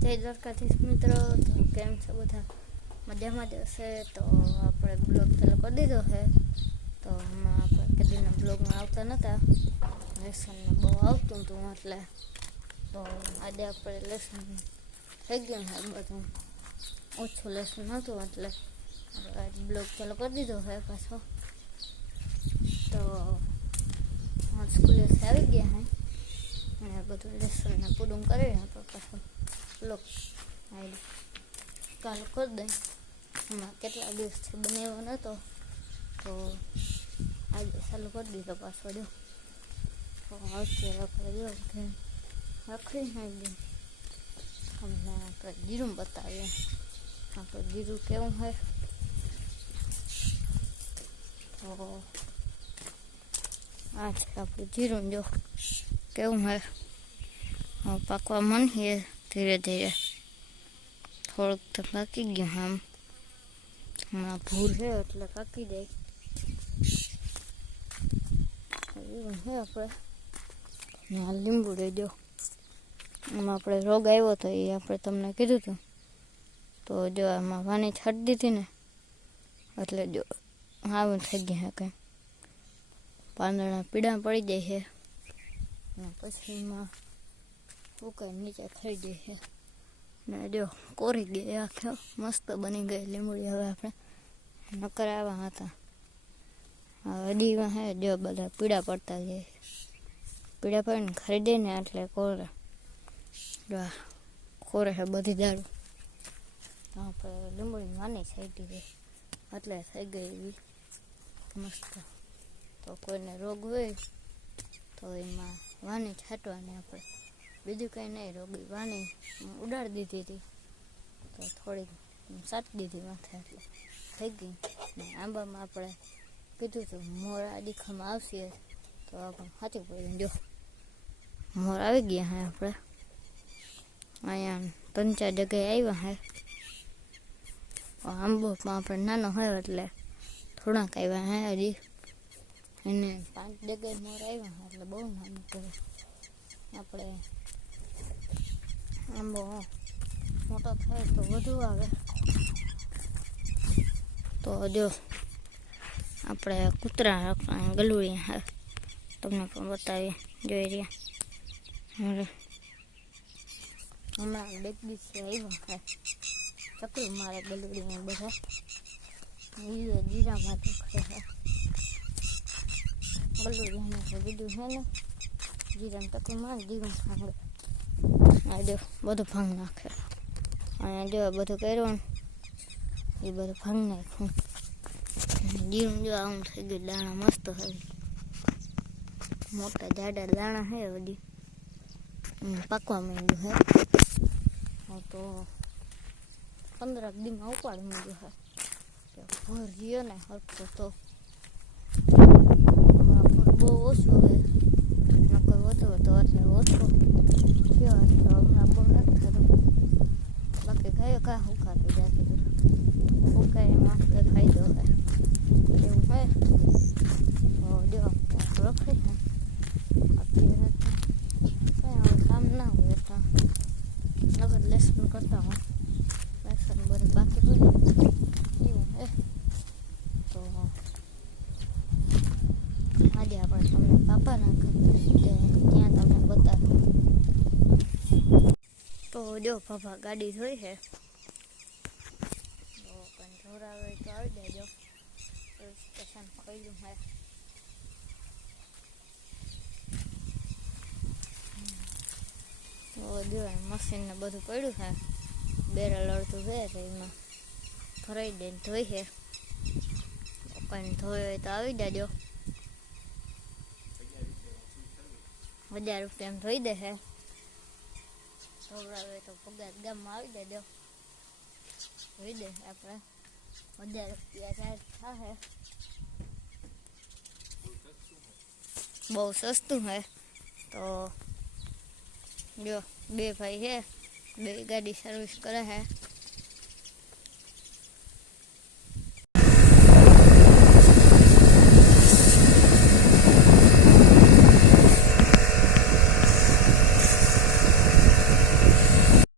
જય દ્વારકાધીશ મિત્રો તો કેમ છે બધા મજામાં જ હશે તો આપણે બ્લોગ ચાલુ કરી દીધો છે તો હમણાં આપણે કદીના બ્લોગમાં આવતા નહોતા લેસનને બહુ આવતું હતું એટલે તો આજે આપણે લેસન થઈ ગયું છે બધું ઓછું લેસન હતું એટલે આજ બ્લોગ ચાલુ કરી દીધો છે પાછો તો સ્કૂલે આવી ગયા હે અને બધું લેસનને પૂરું કરી આપણે પાછો બ્લોગ આઈડી ચાલુ કરી દઈ હમણાં કેટલા દિવસથી બનાવ્યો નહોતો તો આજે ચાલુ કરી દીધો પાછો તો આવતી આપણે જો રખડી નાખી અમને આપણે જીરું બતાવીએ. આપણે જીરું કેવું હોય. તો આ છે આપણું જીરું જો કેવું હોય. પાકવા પાકવા માંડીએ. ધીરે ધીરે થોડુંક તો પાકી ગયું આમ હમણાં ભૂલ છે એટલે પાકી જાય એવું છે આપણે ને આ લીંબુ દેજો એમાં આપણે રોગ આવ્યો હતો એ આપણે તમને કીધું હતું તો જો આમાં વાની છાંટી દીધી ને એટલે જો આવું થઈ ગયા છે કંઈ પાંદડા પીડા પડી જાય છે અને પછી એમાં ઉકાઈ નીચે થઈ ગઈ છે. ને જો કોરી ગઈ આખો મસ્ત બની ગઈ લીંબડી હવે આપણે. નકર આવ્યા હતા. દીવા હે, જો બધા પીડા પડતા જાય. પીડા પડીને ખરીદે ને એટલે કોરે. કોરે છે બધી દારૂ. આપણે લીંબડી નાની થઈ ગઈ એટલે થઈ ગઈ એવી. મસ્ત. તો કોઈને રોગ હોય તો એમાં વાની છાંટવાની આપણે. બીજું કંઈ નહીં રોગી વાની ઉડાડી દીધી હતી તો થોડીક સાટી દીધી માથે એટલે થઈ ગઈ ને આંબામાં આપણે કીધું હતું મોર આદિખામાં આવશે તો આપણે સાચું પડી જો મોર આવી ગયા હે આપણે અહીંયા ત્રણ ચાર જગ્યાએ આવ્યા હે આંબોમાં આપણે નાનો હોય એટલે થોડાક આવ્યા હે હજી એને પાંચ જગ્યાએ મોર આવ્યા હે એટલે બહુ નાનું કરે આપણે આંબો મોટો થાય તો વધુ આવે તો જો આપણે કૂતરા ગલુડી હા તમને પણ બતાવીએ જોઈ રહ્યા હવે હમણાં બે દિવસે આવ્યા હા ચકરું મારે ગલુડીને બધા જીરા જીરા માટે ખરે ગલુડી હમણાં બીજું છે ને જીરાને ચકરું મારે જીરું સાંભળે આ જો બધું ભાંગ નાખે. અને જો બધું કર્યું એ બધું ભાંગ નાખ્યું. જીરું જો આમ થઈ ગયું, દાણા મસ્ત હવે મોટા જાડા દાણા હે હજી પાકવા માંડ્યું હે. તો પંદર દીમાં ઉપાડી માંડ્યું હે. ભર રહ્યો ને, હરખો તો. બહુ ઓછું હવે નકર વધુ હતો એટલે ઓછો બાકી કયો કાં હતું જાતું સુકાય એમાં આપણે ફાયદો હોય એવું હોય જો રખે છે અત્યારે કંઈ કામ ના હોય તો નગર લેસન કરતા હોય લેસન બધું બાકી હોય હે તો આજે આપણે તમને પાપાના ત્યાં તમને બતાવ્યું તો જો પાપા ગાડી જોઈ છે ઢોરાવે તો આવી દેજો સ્ટેશન ખોલ્યું જો મશીન ને બધું પડ્યું છે બેરલ અડધું છે એમાં ભરાઈ દે ધોઈ છે કંઈ ધોઈ હોય તો આવી જાજો હજાર રૂપિયા ધોઈ દે છે હોય તો પગાર ગામમાં આવી દેજો ધોઈ દે આપણે હજાર રૂપિયા ચાર્જ થાય બહુ સસ્તું હે. તો જો, બે ભાઈ છે બે ગાડી સર્વિસ કરે છે